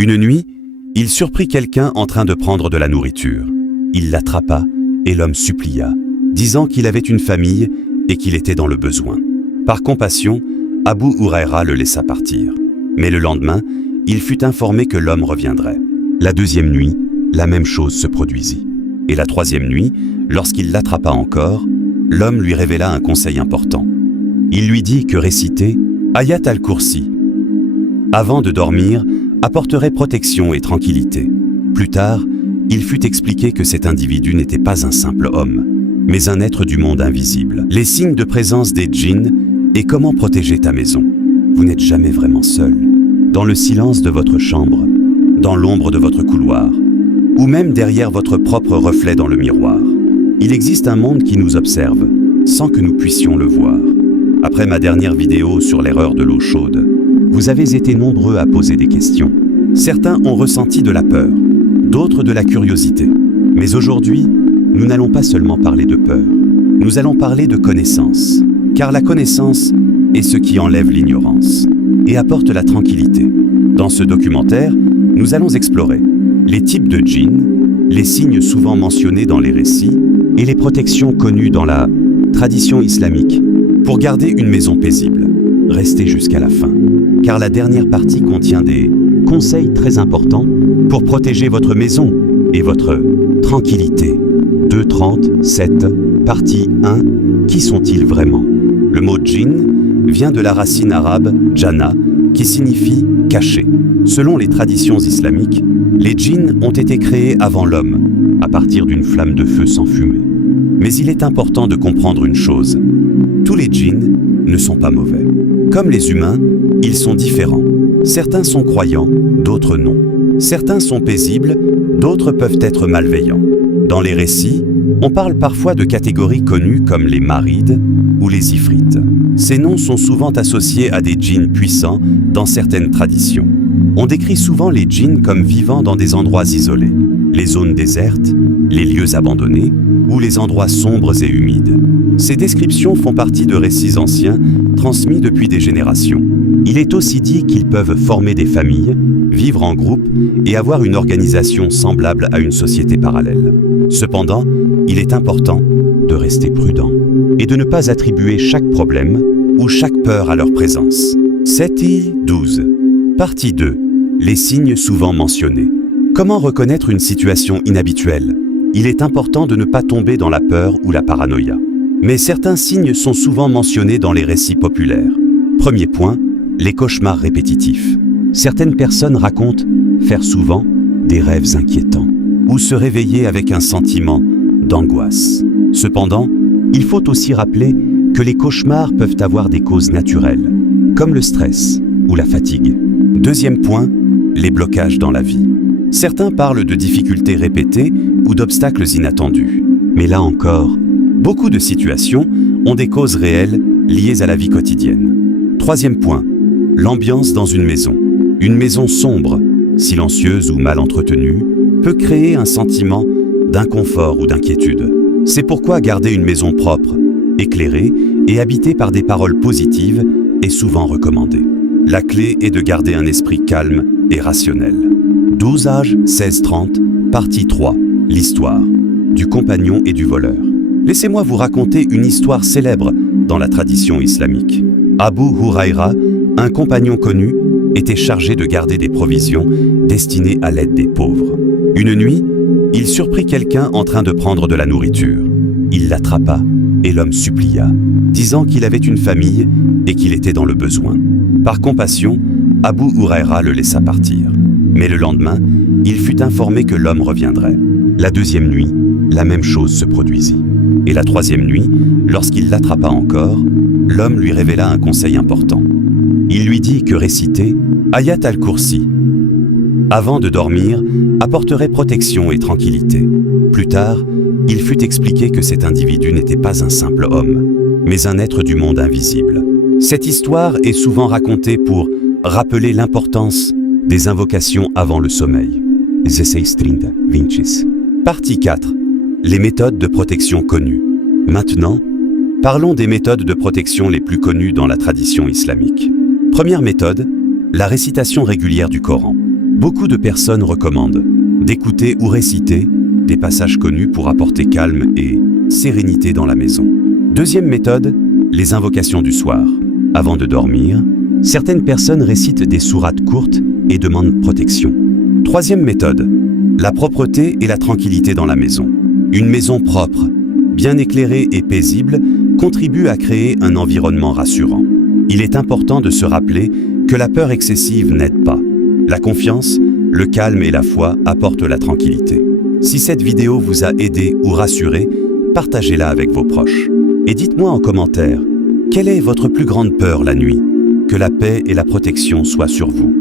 Une nuit, il surprit quelqu'un en train de prendre de la nourriture. Il l'attrapa et l'homme supplia, disant qu'il avait une famille et qu'il était dans le besoin. Par compassion, Abu Huraira le laissa partir. Mais le lendemain, il fut informé que l'homme reviendrait. La deuxième nuit, la même chose se produisit. Et la troisième nuit, lorsqu'il l'attrapa encore, l'homme lui révéla un conseil important. Il lui dit que réciter Ayat al-Kursi avant de dormir apporterait protection et tranquillité. Plus tard, il fut expliqué que cet individu n'était pas un simple homme, mais un être du monde invisible. Les signes de présence des djinns et comment protéger ta maison. Vous n'êtes jamais vraiment seul. Dans le silence de votre chambre, dans l'ombre de votre couloir, ou même derrière votre propre reflet dans le miroir. Il existe un monde qui nous observe, sans que nous puissions le voir. Après ma dernière vidéo sur l'erreur de l'eau chaude, vous avez été nombreux à poser des questions. Certains ont ressenti de la peur, d'autres de la curiosité. Mais aujourd'hui, nous n'allons pas seulement parler de peur, nous allons parler de connaissance. Car la connaissance est ce qui enlève l'ignorance et apporte la tranquillité. Dans ce documentaire, nous allons explorer les types de djinns, les signes souvent mentionnés dans les récits et les protections connues dans la tradition islamique pour garder une maison paisible. Restez jusqu'à la fin, car la dernière partie contient des conseils très importants pour protéger votre maison et votre tranquillité. 2.37, partie 1. Qui sont-ils vraiment? Le mot djinn vient de la racine arabe jana, qui signifie caché. Selon les traditions islamiques, les djinns ont été créés avant l'homme, à partir d'une flamme de feu sans fumée. Mais il est important de comprendre une chose. Tous les djinns ne sont pas mauvais. Comme les humains, ils sont différents. Certains sont croyants, d'autres non. Certains sont paisibles, d'autres peuvent être malveillants. Dans les récits, on parle parfois de catégories connues comme les marides ou les ifrites. Ces noms sont souvent associés à des djinns puissants dans certaines traditions. On décrit souvent les djinns comme vivant dans des endroits isolés, les zones désertes, les lieux abandonnés ou les endroits sombres et humides. Ces descriptions font partie de récits anciens transmis depuis des générations. Il est aussi dit qu'ils peuvent former des familles, vivre en groupe et avoir une organisation semblable à une société parallèle. Cependant, il est important de rester prudent et de ne pas attribuer chaque problème ou chaque peur à leur présence. 7.12. Partie 2. Les signes souvent mentionnés. Comment reconnaître une situation inhabituelle? Il est important de ne pas tomber dans la peur ou la paranoïa. Mais certains signes sont souvent mentionnés dans les récits populaires. Premier point, les cauchemars répétitifs. Certaines personnes racontent faire souvent des rêves inquiétants ou se réveiller avec un sentiment d'angoisse. Cependant, il faut aussi rappeler que les cauchemars peuvent avoir des causes naturelles, comme le stress ou la fatigue. Deuxième point, les blocages dans la vie. Certains parlent de difficultés répétées ou d'obstacles inattendus. Mais là encore, beaucoup de situations ont des causes réelles liées à la vie quotidienne. Troisième point, l'ambiance dans une maison. Une maison sombre, silencieuse ou mal entretenue, peut créer un sentiment d'inconfort ou d'inquiétude. C'est pourquoi garder une maison propre, éclairée et habitée par des paroles positives est souvent recommandé. La clé est de garder un esprit calme et rationnel. 12 âges 16-30, partie 3, l'histoire du compagnon et du voleur. Laissez-moi vous raconter une histoire célèbre dans la tradition islamique. Abu Huraira, un compagnon connu, était chargé de garder des provisions destinées à l'aide des pauvres. Une nuit, il surprit quelqu'un en train de prendre de la nourriture. Il l'attrapa et l'homme supplia, disant qu'il avait une famille et qu'il était dans le besoin. Par compassion, Abu Huraira le laissa partir. Mais le lendemain, il fut informé que l'homme reviendrait. La deuxième nuit, la même chose se produisit. Et la troisième nuit, lorsqu'il l'attrapa encore, l'homme lui révéla un conseil important. Il lui dit que réciter Ayat al-Kursi avant de dormir apporterait protection et tranquillité. Plus tard, il fut expliqué que cet individu n'était pas un simple homme, mais un être du monde invisible. Cette histoire est souvent racontée pour rappeler l'importance des invocations avant le sommeil. 16.30. Partie 4. Les méthodes de protection connues. Maintenant, parlons des méthodes de protection les plus connues dans la tradition islamique. Première méthode, la récitation régulière du Coran. Beaucoup de personnes recommandent d'écouter ou réciter des passages connus pour apporter calme et sérénité dans la maison. Deuxième méthode, les invocations du soir. Avant de dormir, certaines personnes récitent des sourates courtes et demandent protection. Troisième méthode, la propreté et la tranquillité dans la maison. Une maison propre, bien éclairée et paisible contribue à créer un environnement rassurant. Il est important de se rappeler que la peur excessive n'aide pas. La confiance, le calme et la foi apportent la tranquillité. Si cette vidéo vous a aidé ou rassuré, partagez-la avec vos proches. Et dites-moi en commentaire, quelle est votre plus grande peur la nuit? Que la paix et la protection soient sur vous.